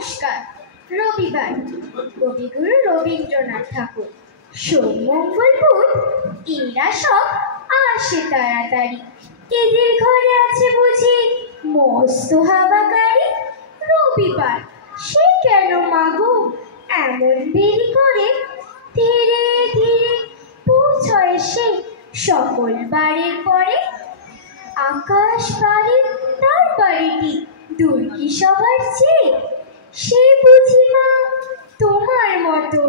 নমস্কার। রবিবার, কবিগুরু রবীন্দ্রনাথ ঠাকুর। সোম মঙ্গল বুধ এরা সব আসে তাড়াতাড়ি। এদের ঘরে আছে বুঝি মস্ত হাওয়াকারি। রবিবার সে কেন মাগো এমন দেরি করে? ধীরে ধীরে পৌঁছয় সে সকল বারের পরে। আকাশ বাড়ির তার বাড়িটি দূর কি সবার চেয়ে? সে বুঝি মা তোমার মতো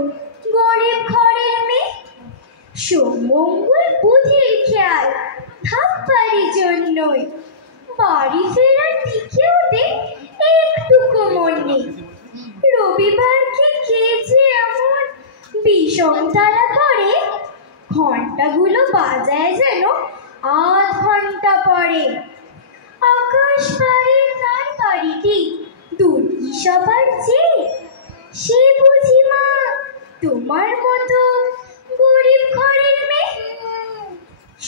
গরিব ঘরের মেয়ে। সোম মঙ্গল বুধের খেয়াল থাকবারই জন্যই বাড়ি ফেরার দিকে ওদের একটুকু মন নেই। রবিবারকে কে যে এমন বিষম তাড়া করে, ঘন্টাগুলো বাজায় যেন আধ ঘন্টা পরে। আকাশ বাড়ির তার বাড়িটি দূর কি সবার চেয়ে? সে বুঝি মা তোমার মতো গরিব ঘরের মেয়ে।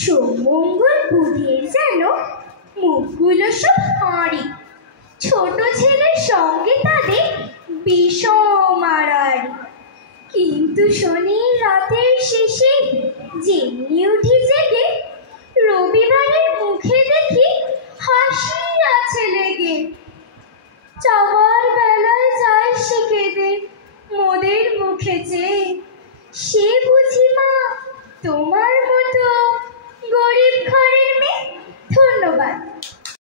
সোম মঙ্গল বুধের যেন মুখগুলো সব হাঁড়ি। ছোট ছেলের সঙ্গে তাদের বিষম আড়াআড়ি। কিন্তু শনি রাতের শেষে যেমনি উঠি জেগে, রবিবারের মুখে দেখি হাসি আছে লেগে। যাওয়ার বেলায় যায় সে কেঁদে মোদের মুখে চেয়ে।